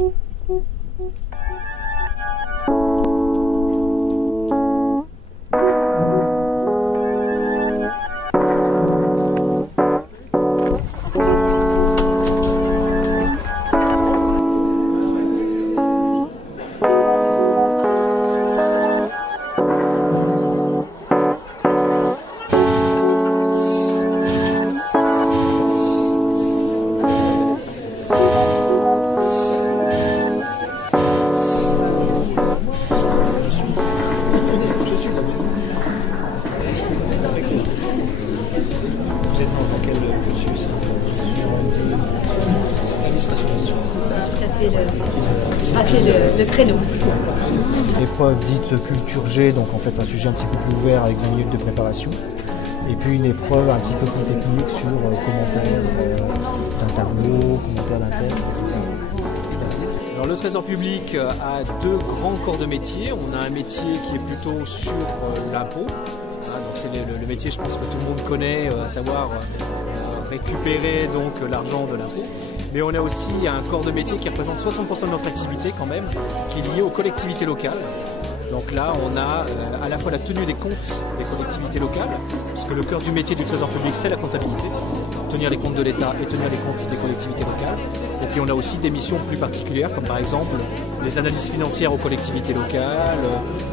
Vous êtes en quel cursus? Administration gestion. C'est tout à fait le créneau. L'épreuve dite culture G, donc en fait un sujet un petit peu plus ouvert avec 20 minutes de préparation. Et puis une épreuve un petit peu plus technique sur commentaire d'un tableau, commentaire d'un texte, etc. Alors le Trésor public a deux grands corps de métier. On a un métier qui est plutôt sur l'impôt. Donc c'est le métier, je pense que tout le monde connaît, à savoir récupérer donc l'argent de l'impôt. Mais on a aussi un corps de métier qui représente 60% de notre activité quand même, qui est lié aux collectivités locales. Donc là, on a à la fois la tenue des comptes des collectivités locales, puisque le cœur du métier du Trésor public, c'est la comptabilité, tenir les comptes de l'État et tenir les comptes des collectivités locales. Et puis on a aussi des missions plus particulières, comme par exemple les analyses financières aux collectivités locales,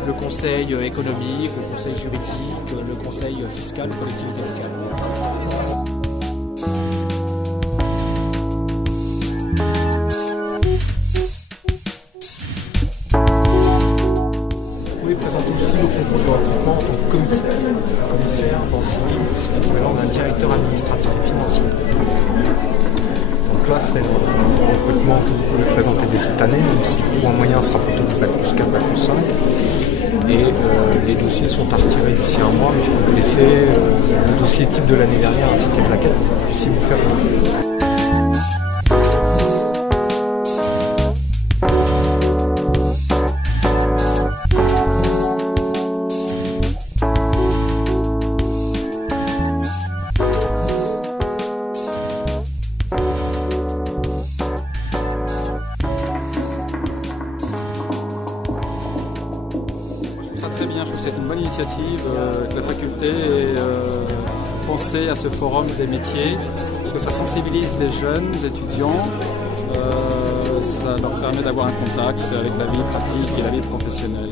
le conseil économique, le conseil juridique, le conseil fiscal aux collectivités locales. Vous pouvez présenter aussi le concours de recrutement en tant que commissaire dans le civil, c'est l'équivalent d'un directeur administratif et financier. Donc là, c'est le recrutement que vous pouvez présenter dès cette année, même si le point moyen sera plutôt du bac plus 4, bac plus 5. Et les dossiers sont à retirer d'ici un mois, mais je vais vous laisser le dossier type de l'année dernière ainsi que les plaquettes pour que vous puissiez vous faire une... Très bien, je trouve que c'est une bonne initiative que la faculté ait pensé à ce forum des métiers, parce que ça sensibilise les jeunes étudiants, ça leur permet d'avoir un contact avec la vie pratique et la vie professionnelle.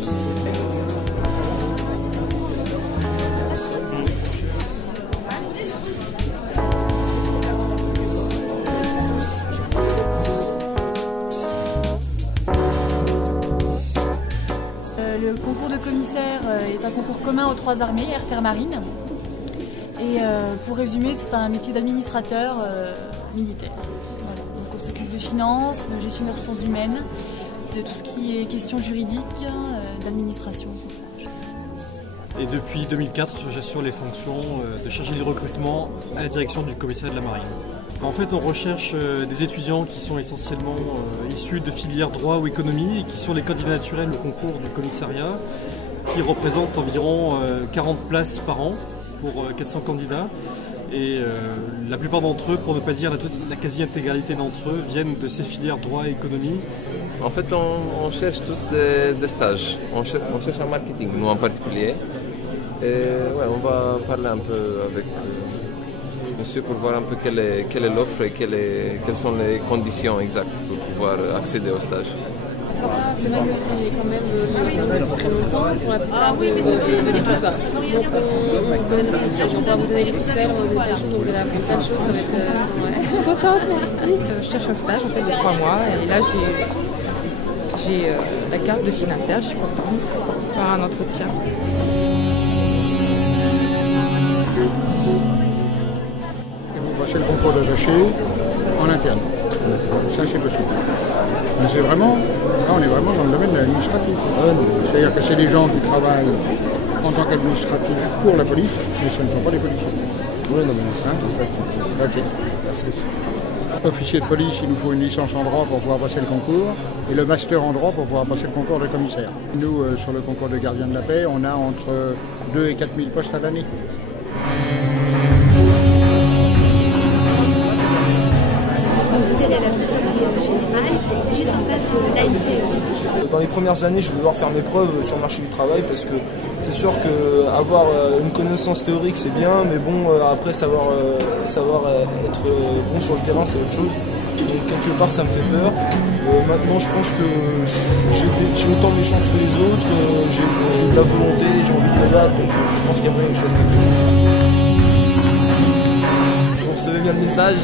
Le concours de commissaire est un concours commun aux trois armées, air, terre, marine. Et pour résumer, c'est un métier d'administrateur militaire. Voilà. Donc on s'occupe de finances, de gestion des ressources humaines, de tout ce qui est questions juridiques, d'administration. Et depuis 2004, j'assure les fonctions de chargé du recrutement à la direction du commissariat de la marine. En fait, on recherche des étudiants qui sont essentiellement issus de filières droit ou économie et qui sont les candidats naturels au concours du commissariat, qui représentent environ 40 places par an pour 400 candidats. Et la plupart d'entre eux, pour ne pas dire la quasi-intégralité d'entre eux, viennent de ces filières droit et économie. En fait, on cherche tous des stages. On cherche un marketing, nous en particulier. Et ouais, on va parler un peu avec monsieur pour voir un peu quelle est l'offre et quelles sont les conditions exactes pour pouvoir accéder au stage. C'est vrai qu'on est quand même depuis très longtemps pour la plupart de l'équipe. Donc on connaît notre métier, on va vous donner les ficelles, on va vous donner plein de choses, donc vous allez apprendre plein de choses, ça va être... Je suis contente, merci. Je cherche un stage en fait de 3 mois et là j'ai la carte de Synapter, je suis contente, par un entretien. C'est le concours d'attaché en interne. Ça, c'est possible. Mais c'est vraiment, là, on est vraiment dans le domaine de l'administratif. C'est-à-dire que c'est des gens qui travaillent en tant qu'administratif pour la police, mais ce ne sont pas des policiers. Oui, non, mais c'est ça. Ok, merci. Officier de police, il nous faut une licence en droit pour pouvoir passer le concours, et le master en droit pour pouvoir passer le concours de commissaire. Nous, sur le concours de gardien de la paix, on a entre 2 et 4 000 postes à l'année. Vous allez à la général, c'est juste en face de l'ANP. Dans les premières années, je vais devoir faire mes preuves sur le marché du travail parce que c'est sûr qu'avoir une connaissance théorique c'est bien, mais bon, après savoir être bon sur le terrain c'est autre chose. Donc quelque part ça me fait peur. Maintenant je pense que j'ai autant mes chances que les autres, j'ai de la volonté, j'ai envie de me battre, donc je pense qu'il y a moyen que je fasse quelque chose. Vous recevez bien le message ?